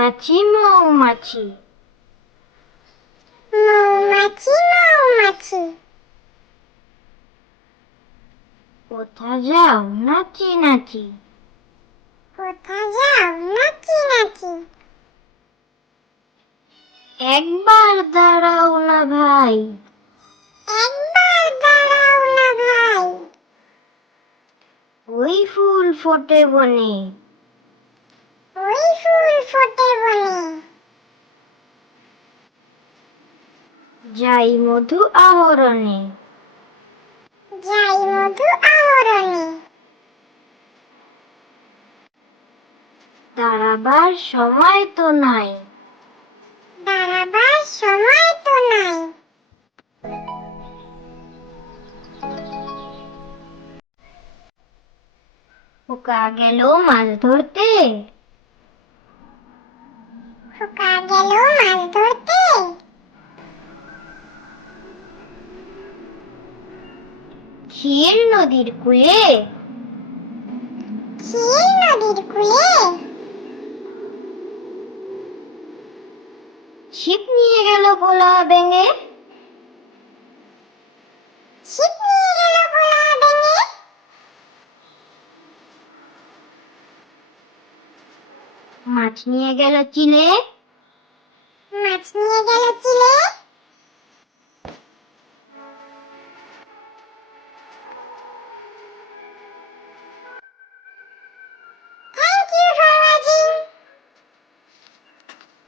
মৌমাছি মৌমাছি মৌমাছি মৌমাছি কোথা যাও নাচি নাচি কোথা যাও নাচি নাচি একবার দাঁড়াও না ভাই একবার দাঁড়াও না ভাই ওই ফুল ফোটে বনে ওই ফুল ফোটে বনে যাই মধু আহরণে যাই মধু আহরণে দাঁড়াবার সময় তো নাই দাঁড়াবার সময় তো নাই খোকা গেল মাছ ধরতে খোকা গেল মাছ ধরতে ক্ষীর নদীর কূলে ক্ষীর নদীর কূলে ছিপ নিয়ে গেল ভোলা বেঙে ছিপ নিয়ে গেল ভোলা বেঙে মাছ নিয়ে গেল চিলে মাছ নিয়ে